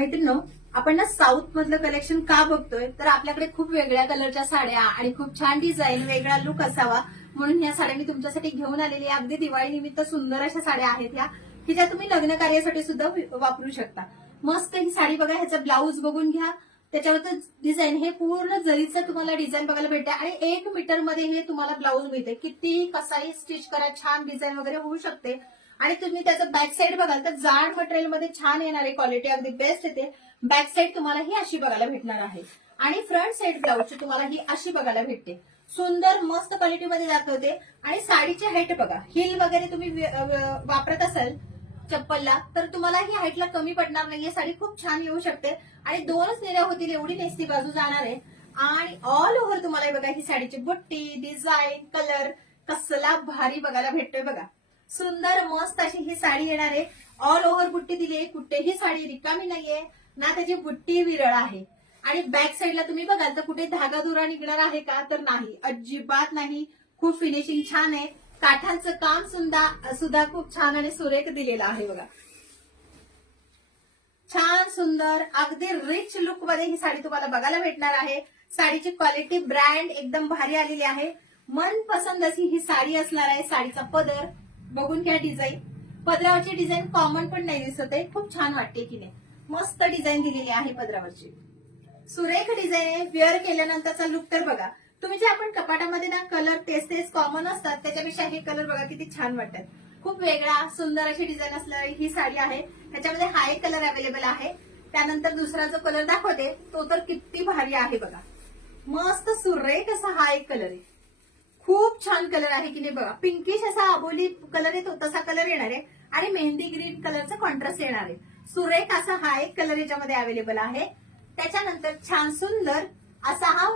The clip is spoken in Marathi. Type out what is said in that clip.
मैत्रिणींनो, आपण ना साऊथ मधलं कलेक्शन का बघतोय तर आपल्याकडे खूप वेगळ्या कलरच्या साड्या आणि खूप छान डिझाईन, वेगळा लुक असावा म्हणून ह्या साड्या मी तुमच्यासाठी घेऊन आलेली आहे. अगदी दिवाळी निमित्त सुंदर अशा साड्या आहेत ह्या, की ज्या तुम्ही लग्न कार्यासाठी सुद्धा वापरू शकता. मस्त ही साडी बघा, ह्याचा ब्लाऊज बघून घ्या, त्याच्यावरचं डिझाईन हे पूर्ण जरीचं तुम्हाला डिझाईन बघायला भेटते आणि 1 मीटर मध्ये हे तुम्हाला ब्लाऊज मिळते. किती कसाही स्टिच करा, छान डिझाईन वगैरे होऊ शकते. आणि तुम्ही त्याचं बॅक साईड बघाल तर जाड मटेरियल मध्ये छान येणार आहे, क्वालिटी अगदी बेस्ट येते. बॅक साईड तुम्हाला ही अशी बघायला भेटणार आहे आणि फ्रंट साईड ब्लाऊजची तुम्हाला ही अशी बघायला भेटते. सुंदर मस्त क्वालिटीमध्ये दाखवते. आणि साडीची हाईट बघा, हिल वगैरे तुम्ही वापरत असाल चप्पलला तर तुम्हाला ही हाईटला कमी पडणार नाहीये. साडी खूप छान येऊ शकते आणि 2च नेल्या होतील एवढी नेसती बाजू जाणार आहे. आणि ऑल ओव्हर तुम्हाला बघा ही साडीची बुट्टी, डिझाईन, कलर कसला भारी बघायला भेटतोय बघा. सुंदर मस्त अशी ही साडी येणार आहे. ऑल ओव्हर बुट्टी दिली आहे, कुठेही साडी रिकामी नाहीये ना, त्याची बुट्टी विरळ आहे. आणि बॅक साईडला तुम्ही बघाल तर कुठे धागा दुरा निघणार आहे का तर नाही, अजिबात नाही. खूप फिनिशिंग छान आहे. काठांचं काम सुद्धा खूप छान आणि सुरेख दिलेलं आहे बघा. छान सुंदर अगदी रिच लुक मध्ये ही साडी तुम्हाला बघायला भेटणार आहे. साडीची क्वालिटी ब्रँड एकदम भारी आलेली आहे. मनपसंद अशी ही साडी असणार आहे. साडीचा पदर बघून घ्या, डिझाईन पदरावरची डिझाईन कॉमन पण नाही दिसत आहे, खूप छान वाटते की नाही. मस्त डिझाईन दिलेली आहे पदरावरची, सुरेख डिझाईन आहे. वेअर केल्यानंतरचा लुक तर बघा तुम्ही, जे आपण कपाटामध्ये ना कलर तेच कॉमन असतात त्याच्यापेक्षा हे कलर बघा किती छान वाटतात. खूप वेगळा सुंदर अशी डिझाईन असणारी ही साडी आहे. त्याच्यामध्ये हा एक कलर अवेलेबल आहे. त्यानंतर दुसरा जो कलर दाखवते तो तर किती भारी आहे बघा. मस्त सुरेख असा हा एक कलर आहे, खूप छान कलर आहे की नाही बघा. पिंकिश असा अबोली कलर येतो तसा कलर येणार आहे आणि मेहंदी ग्रीन कलरचा कॉन्ट्रास्ट येणार आहे. सुरेख असा हा एक कलर याच्यामध्ये अवेलेबल आहे. त्याच्यानंतर छान सुंदर असा हा